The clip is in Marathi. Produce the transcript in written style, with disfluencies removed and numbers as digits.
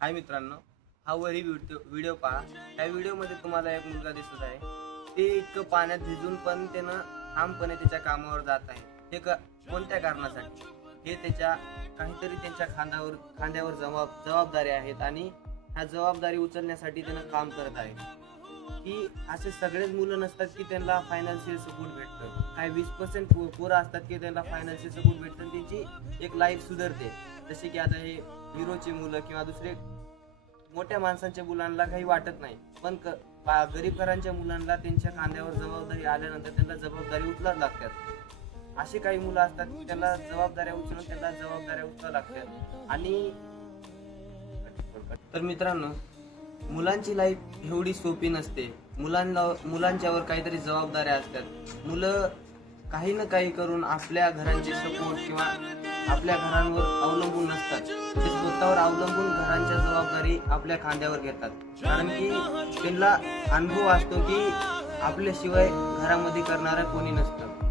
हाय मित्रांनो, हा वरी व्हिडिओ पहा। या व्हिडिओमध्ये तुम्हाला एक मुलगा दिसत आहे। ते इतकं पाण्यात भिजून पण त्यानं ठामपणे त्याच्या कामावर जात आहे। हे कोणत्या कारणासाठी? हे त्याच्या काहीतरी त्यांच्या खांद्यावर जबाबदारी आहेत आणि ह्या जबाबदारी उचलण्यासाठी त्यानं काम करत आहे। की असे सगळेच मुलं नसतात की त्यांना फायनान्शियल सपोर्ट भेटतं। काही 20% पोरं असतात की त्यांना फायनान्शियल सपोर्ट भेटतं, त्यांची एक लाईफ सुधारते। जसे की आता हे हिरोचे मुलं किंवा दुसरे मोठ्या माणसांच्या मुलांना काही वाटत नाही, पण गरीब घरांच्या मुलांना त्यांच्या खांद्यावर जबाबदारी आल्यानंतर त्यांना जबाबदारी उचलाच लागतात। असे काही मुलं असतात की त्यांना जबाबदाऱ्या उचलाव्या लागतात। आणि तर मित्रांनो, मुलांची लाईफ एवढी सोपी नसते। मुलांच्यावर काहीतरी जबाबदाऱ्या असतात। मुलं काही ना काही करून आपल्या घरांचे सपोर्ट किंवा आपल्या घरांवर अवलंबून नसतात, ते स्वतःवर अवलंबून घरांच्या जबाबदारी आपल्या खांद्यावर घेतात। कारण की त्यांना अनुभव असतो की आपल्याशिवाय घरामध्ये करणारं कोणी नसतं।